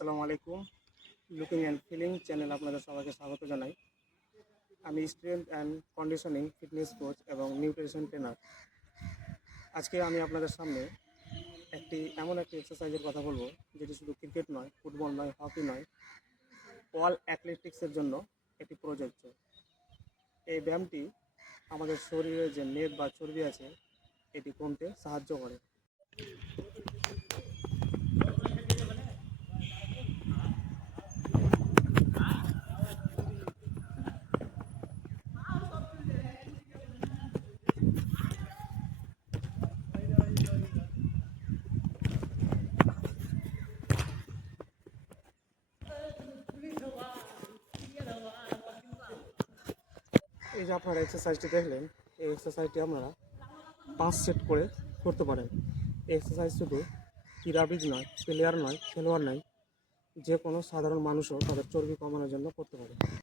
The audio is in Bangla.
আসসালামু আলাইকুম। লুকিং অ্যান্ড ফিলিং চ্যানেল আপনাদের সবাইকে স্বাগত জানাই। আমি strength and conditioning fitness coach এবং নিউট্রিশন ট্রেনার। আজকে আমি আপনাদের সামনে এমন একটি এক্সারসাইজের কথা বলবো, যেটি শুধু ক্রিকেট নয়, ফুটবল নয়, হকি নয়, অল অ্যাথলেটিক্সের জন্য এটি প্রযোজ্য। এই ব্যায়ামটি আমাদের শরীরে যে মেদ বা চর্বি আছে এটি কমতে সাহায্য করে। এই যে আপনারা এক্সারসাইজটি দেখলেন, এই এক্সারসাইজটি আপনারা 5 সেট করে করতে পারেন। এই এক্সারসাইজ শুধু ক্রীড়াবিদ নয়, প্লেয়ার নয়, খেলোয়াড় নয়, যে কোনো সাধারণ মানুষও তাদের চর্বি কমানোর জন্য করতে পারে।